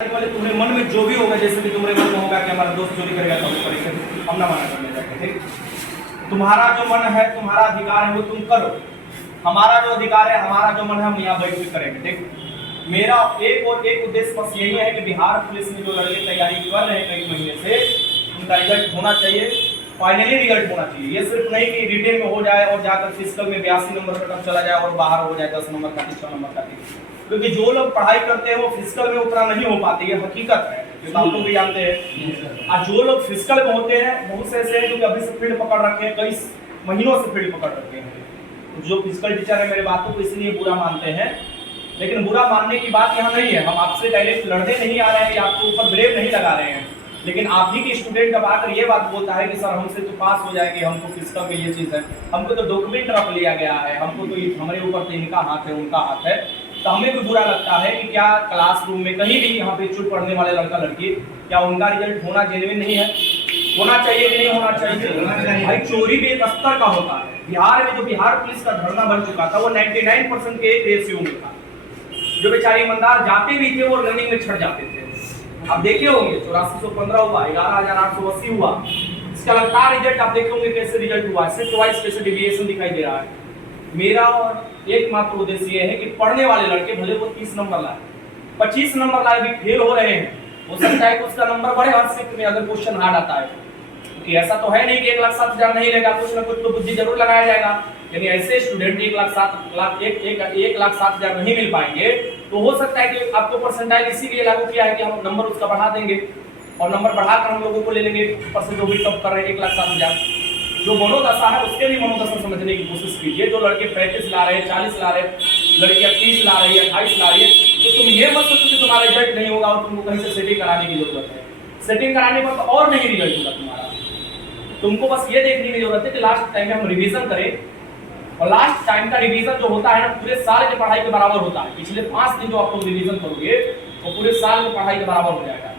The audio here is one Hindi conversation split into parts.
वाले तुम्हारे मन में जो भी होगा, जैसे कि तुम्हारे मन में होगा कि हमारा दोस्त चोरी करेगा तो परीक्षा हम ना मना करने जाएंगे। ठीक, तुम्हारा जो मन है, तुम्हारा अधिकार है, वो तुम करो। हमारा जो अधिकार है, हमारा जो मन है, हम यहाँ बैठ के करेंगे। ठीक, मेरा एक और एक उद्देश्य बस यही है कि बिहार पुलिस में जो लड़के तैयारी कर रहे हैं कई महीने से, उनका रिजल्ट होना चाहिए, फाइनली रिजल्ट होना चाहिए। ये सिर्फ नहीं कि रिटेन में हो जाए और जाकर फिजिकल में 82 नंबर का चला जाए और बाहर हो जाए 10 नंबर का 6 नंबर का। क्योंकि जो लोग पढ़ाई करते हैं वो फिजिकल में उतना नहीं हो पाते, ये हकीकत है, आप लोग भी जानते हैं। और जो लोग फिजिकल में होते हैं, बहुत से ऐसे हैं जो अभी से फील्ड पकड़ रखे हैं, कई महीनों से फील्ड पकड़ रखे हैं। जो फिजिकल टीचर है मेरे बातों को इसलिए बुरा मानते हैं, लेकिन बुरा मानने की बात यहाँ नहीं है। हम आपसे डायरेक्ट लड़ने नहीं आ रहे हैं या आपके ऊपर ब्रेव नहीं लगा रहे हैं, लेकिन आप ही के स्टूडेंट जब आकर ये बात बोलता है कि सर हमसे तो पास हो जाएगी, हमको फिजिकल में ये चीज़ है, हमको तो डॉक्यूमेंट रख लिया गया है, हमको तो हमारे ऊपर तो इनका हाथ है उनका हाथ है, तो हमें भी बुरा लगता है कि क्या क्लासरूम में कहीं भी यहाँ पे चुप पढ़ने वाले लड़का लड़की, क्या उनका रिजल्ट होना जेन्युइन नहीं है? होना चाहिए कि नहीं होना चाहिए? भाई चोरी भी एक स्तर का होता है। बिहार में जो बिहार पुलिस का धरना बन चुका था वो 99% के एक रेशियो में था। जो बेचारे ईमानदार जाते भी थे वो रनिंग में छट जाते थे। आप देखे होंगे 8415 हुआ, 11880 हुआ, इसका लगातार रिजल्ट आप देखे होंगे कैसे रिजल्ट हुआ, सिर्फ ट्वाइस कैसे डिविएशन दिखाई दे रहा है। मेरा और एकमात्र उद्देश्य ये है कि पढ़ने वाले लड़के भले वो 30 नंबर लाए, 25 नंबर लाए भी फेल हो रहे हैं, हो सकता है कि उसका नंबर बढ़े हर शिफ्ट में अगर क्वेश्चन हार्ड आता है। क्योंकि ऐसा तो है नहीं कि 1,07,000 नहीं लेगा, कुछ ना कुछ तो बुद्धि जरूर लगाया जाएगा। यानी ऐसे स्टूडेंट 1,07,000 नहीं मिल पाएंगे, तो हो सकता है कि आपको परसेंटाइल इसीलिए लागू किया है कि हम नंबर उसका बढ़ा देंगे और नंबर बढ़ाकर हम लोगों को ले लेंगे परसेंट जो भी टॉप कर रहे हैं 1,07,000। जो मनोदशा है उसके भी मनोदशा समझने की कोशिश कीजिए। जो लड़के 35 ला रहे हैं, 40 ला रहे हैं, लड़कियां 30 ला रही है, 28 ला रही है, तो तुम ये मत सोचो कि तुम्हारा रिजल्ट नहीं होगा और तुमको कहीं से सेटिंग कराने की जरूरत है। सेटिंग कराने पर तो और नहीं रिजल्ट होगा तुम्हारा। तुमको बस ये देखने की जरूरत है कि लास्ट टाइम में हम रिवीजन करें, और लास्ट टाइम का रिवीजन जो होता है ना पूरे साल की पढ़ाई के बराबर होता है। पिछले 5 दिन जो आप लोग रिवीजन करोगे वो पूरे साल की पढ़ाई के बराबर हो जाएगा।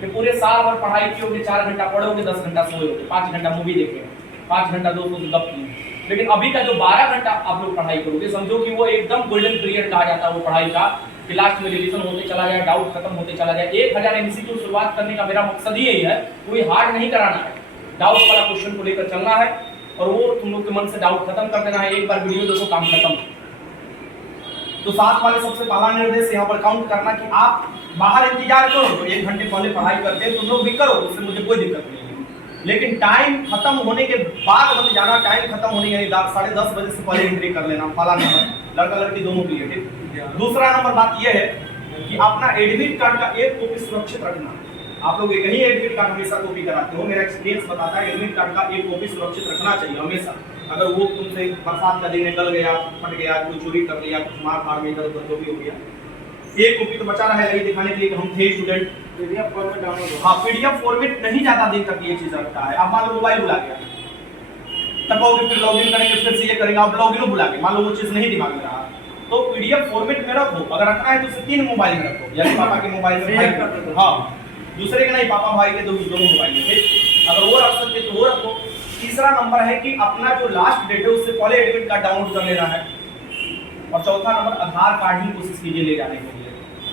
फिर पूरे साल भर पढ़ाई की होगी, 4 घंटा पढ़ोगे, 10 घंटा सोओगे, 5 घंटा मूवी देखे, 5 घंटा दोस्तों से गप किए। लेकिन अभी का जो 12 घंटा आप लोग पढ़ाई करोगे, समझो कि वो एकदम गोल्डन पीरियड कहा जाता है वो पढ़ाई का, कि लास्ट में रिवीजन होते चला जाए, डाउट खत्म होते चला जाए। 1000 MCQ शुरुआत करने का मेरा मकसद यही है, कोई हार्ड नहीं कराना है, डाउट वाला क्वेश्चन को लेकर चलना है और वो तुम लोग के मन से डाउट खत्म कर देना है। एक बार वीडियो देखो, काम खत्म। तो साथ वाले सबसे पहला निर्देश यहाँ पर काउंट करना कि आप बाहर इंतजार करो, तो 1 घंटे पहले पढ़ाई करते हैं तुम लोग भी करो, उससे मुझे कोई दिक्कत नहीं है। लेकिन टाइम खत्म होने के बाद मत जाना, टाइम खत्म होने यानी 10:30 बजे से पहले एंट्री कर लेना, फला नंबर लड़का लड़की दोनों के लिए। ठीक, दूसरा नंबर बात यह है कि अपना एडमिट कार्ड का एक कॉपी सुरक्षित रखना। आप लोग एक ही एडमिट कार्ड हमेशा कॉपी कराते हो, मेरा एक्सपीरियंस बताता है एडमिट कार्ड का एक कॉपी सुरक्षित रखना चाहिए हमेशा। अगर वो तुमसे बरसात का दिन निकल गया, फट गया, कोई चोरी कर लिया, कुछ मार फाड़ में इधर उधर जो भी हो गया, एक कॉपी तो बचा रहा है, दिखाने के लिए कि हम थे स्टूडेंट। पीडीएफ फॉर्मेट डाउनलोड, हाँ पीडीएफ फॉर्मेट नहीं ज्यादा दिन तक ये चीज रखता है। अब मान लो मोबाइल भुला गया, तब फिर लॉगिन करेंगे, फिर से ये करेंगे, अब लॉगिन भुला गए, मान लो वो चीज नहीं दिमाग में रहा, तो पीडीएफ फॉर्मेट में रखो। अगर रखना है तो सिर्फ 3 मोबाइल में रखो, यानी पापा के मोबाइल में, हाँ दूसरे के नहीं, पापा भाई के दोनों मोबाइल में। अगर वो रख सकते तो वो रखो। तीसरा नंबर है कि अपना जो लास्ट डेट है उससे पहले एडमिट कार्ड डाउनलोड कर लेना है। और चौथा नंबर आधार कार्ड ही कोशिश कीजिए ले जाने के लिए,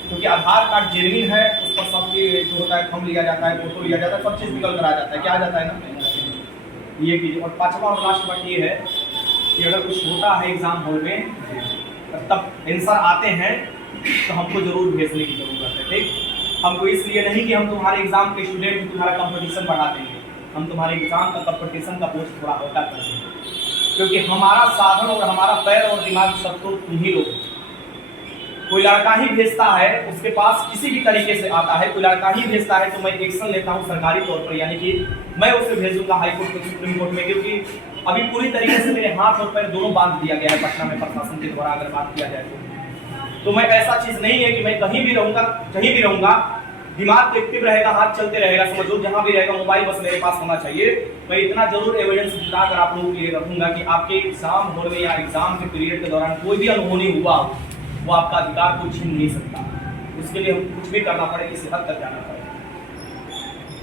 क्योंकि आधार कार्ड जेन्युइन है, उस पर सबके जो होता है थंब लिया जाता है, फोटो लिया जाता है, सब चीज़ निकल कर आ जाता है, क्या आ जाता है ना, ये कीजिए। और 5वां और लास्ट बात ये है कि अगर कुछ होता है एग्जाम हॉल में तब आंसर आते हैं तो हमको जरूर भेजने की जरूरत है। ठीक, हमको इसलिए नहीं कि हम तुम्हारे एग्जाम के स्टूडेंट तुम्हारा कंपटीशन बढ़ा देंगे, हम तुम्हारे एग्जाम का कंपटीशन का बोझ थोड़ा हल्का कर देंगे, क्योंकि हमारा साधन और हमारा पैर और दिमाग सब तो तुम ही लोग। कोई लड़का ही भेजता है, उसके पास किसी भी तरीके से आता है, कोई लड़का ही भेजता है तो मैं एक्शन लेता हूँ सरकारी तौर पर, यानी कि मैं उसे भेजूंगा हाई कोर्ट में, सुप्रीम कोर्ट में, क्योंकि अभी पूरी तरीके से मेरे हाथ और पैर दोनों बांध दिया गया है पटना में प्रशासन के द्वारा। अगर बात किया जाए तो मैं ऐसा चीज नहीं है कि मैं कहीं भी रहूंगा, दिमाग एक्टिव रहेगा, हाथ चलते रहेगा, समझो जहां भी रहेगा, मोबाइल बस मेरे पास होना चाहिए। मैं इतना जरूर एविडेंस जुटाकर आप लोगों के लिए रखूंगा कि आपके एग्जाम हॉल में या एग्जाम के पीरियड के दौरान कोई भी अनहोनी हुआ वो आपका अधिकार को छीन नहीं सकता। उसके लिए हम कुछ भी करना पड़े, किसी हद तक जाना पड़े।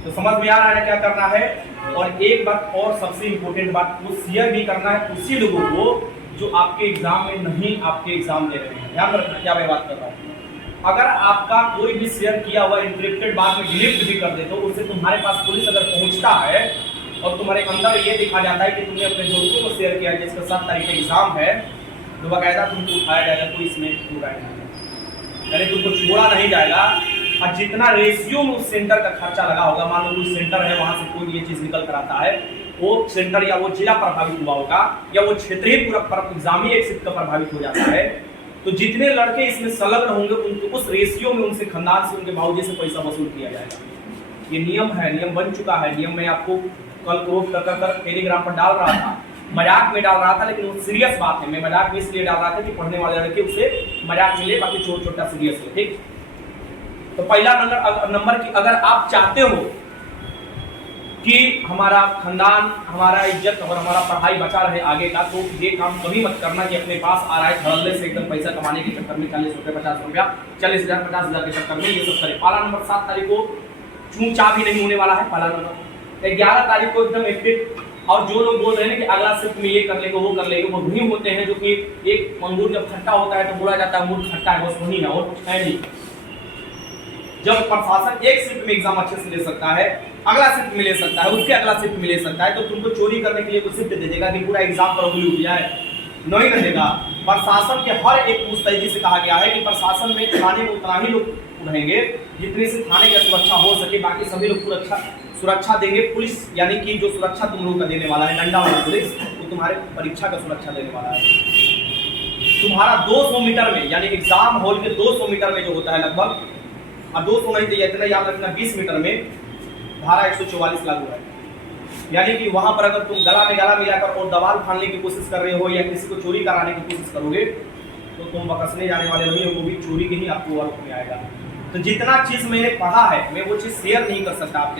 तो समझ में आ रहा है क्या करना है। और एक बात और सबसे इम्पोर्टेंट बात, वो शेयर भी करना है उसी लोगों को जो आपके एग्जाम में नहीं आपके एग्जाम दे रहे हैं। ध्यान रखना क्या मैं बात कर रहा हूँ। अगर आपका कोई भी शेयर किया हुआ इंक्रिप्टेड बाद में डिलीट भी कर दे तो उससे तुम्हारे पास पुलिस अगर पहुंचता है और तुम्हारे अंदर ये दिखा जाता है कि तुमने अपने दोस्तों को शेयर किया जिसका 7 तारीख का एग्जाम है, तो बाकायदा तुमको उठाया जाएगा, कोई इसमें पूरा नहीं, यानी तुमको छोड़ा नहीं जाएगा। और जितना रेशियो में उस सेंटर का खर्चा लगा होगा, मान लो कोई सेंटर है वहां से कोई ये चीज निकल कर आता है, वो सेंटर या वो जिला प्रभावित हुआ होगा या वो क्षेत्रीय पूरा एग्जामी एक्सिट का प्रभावित हो जाता है, तो जितने लड़के इसमें संलग्न होंगे उनको उस रेशियो में उनसे खानदान से उनके बाबूजी से पैसा वसूल किया जाएगा। ये नियम है, नियम बन चुका है। नियम में आपको कल क्रोप कर टेलीग्राम पर डाल रहा था, मजाक में डाल रहा था, लेकिन वो सीरियस बात है। मैं मजाक में इसलिए डाल रहा था कि पढ़ने वाले लड़के उसे मजाक में ले, बाकी छोटा सीरियस है, ठीक। तो पहला नंबर की अगर आप चाहते हो कि हमारा खानदान, हमारा इज्जत और हमारा पढ़ाई बचा रहे आगे का, तो ये काम कभी मत करना कि अपने पास आ रहा है धड़ल्ले से एकदम पैसा कमाने के चक्कर में 40 रुपये 50 रुपया 40,000 50,000 के चक्कर में ये सब करे। पहला नंबर 7 तारीख को चूं चा भी नहीं होने वाला है। पहला नंबर 11 तारीख को एकदम एक्टिव। और जो लोग बोल रहे हैं कि अगला शिफ्ट में ये कर लेंगे वो कर लेंगे, वो वही होते हैं जो कि एक अंगूर जब खट्टा होता है तो बोला जाता है अंगूर खट्टा है, बस वही है और कुछ है नहीं। जब प्रशासन एक शिफ्ट में एग्जाम अच्छे से ले सकता है, अगला शिफ्ट में ले सकता है, उसके अगला शिफ्ट में ले सकता है, तो तुमको चोरी करने के लिए कोई शिफ्ट दे देगा कि पूरा एग्जाम पर उंगली उठ जाए? नहीं रहेगा। प्रशासन के हर एक मुस्तैदी से कहा गया है कि प्रशासन में थाने में उतना ही लोग रहेंगे जितने से थाने की सुरक्षा हो सके, बाकी सभी लोग सुरक्षा देंगे। पुलिस यानी कि जो सुरक्षा तुम लोग का देने वाला है, डंडा वाला पुलिस, वो तुम्हारे परीक्षा का सुरक्षा देने वाला है। तुम्हारा 200 मीटर में, यानी एग्जाम हॉल के 200 मीटर में जो होता है लगभग, और 200 नहीं तो इतना याद रखना 20 मीटर में धारा 144 लागू है। यानी कि वहां पर अगर तुम गला में गला मिलाकर और दबाव फाड़ने की कोशिश कर रहे हो या किसी को चोरी कराने की कोशिश करोगे तो तुम बकसने जाने वाले नहीं हो, वो भी चोरी के ही आपको वर्क में आएगा। तो जितना चीज मैंने पढ़ा है मैं वो चीज शेयर नहीं कर सकता आपके साथ।